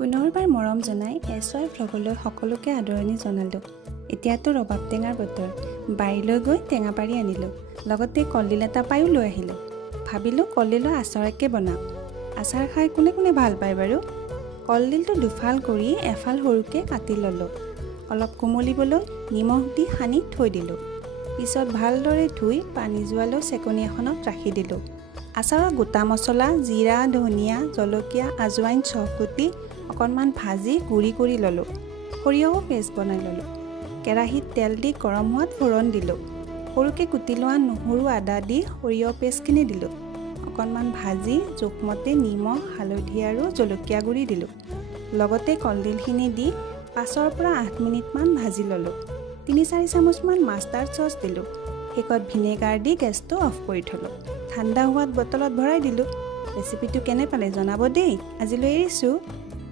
পুনৰবাৰ মৰম জনাই এছৱাই ভ্লগলৈ সকলোকে আদৰণি জনালোঁ। এতিয়াতো ৰবাব টেঙাৰ বতৰ। বাৰীলৈ গৈ টেঙা পাৰি আনিলোঁ। লগতে কলডিল এটা পায়ো লৈ আহিলোঁ। ভাবিলোঁ কলডিলৰ আচাৰকে বনাওঁ। আচাৰ খাই কোনে কোনে ভাল পায় বাৰু? কলডিলটো দুফাল কৰি এফাল সৰুকৈ কাটি ল'লোঁ। অলপ কোমলিবলৈ নিমখ দি সানি থৈ দিলোঁ। পিছত ভালদৰে ধুই পানী যোৱালৈ চেকনি এখনত ৰাখি দিলোঁ। আচাৰৰ গোটা মছলা জিৰা, ধনিয়া, জলকীয়া, আজৱাইন চব কুটি অকণমান ভাজি গুড়ি কৰি ল'লোঁ। সৰিয়হো পেষ্ট বনাই ল'লোঁ। কেৰাহীত তেল দি গৰম হোৱাত ফোৰণ দিলোঁ। সৰুকৈ কুটি লোৱা নহৰু আদা দি সৰিয়হ পেষ্টখিনি দিলোঁ। অকণমান ভাজি জোখমতে নিমখ, হালধি আৰু জলকীয়া গুড়ি দিলোঁ। লগতে কলডিলখিনি দি 5 পৰা 8 মিনিটমান ভাজি ল'লোঁ। 3-4 চামুচমান মাষ্টাৰ্ড চচ দিলোঁ। শেষত ভিনেগাৰ দি গেছটো অফ কৰি থলোঁ। ঠাণ্ডা হোৱাত বটলত ভৰাই দিলোঁ। ৰেচিপিটো কেনে পালে জনাব দেই। আজিলৈ এৰিছোঁ।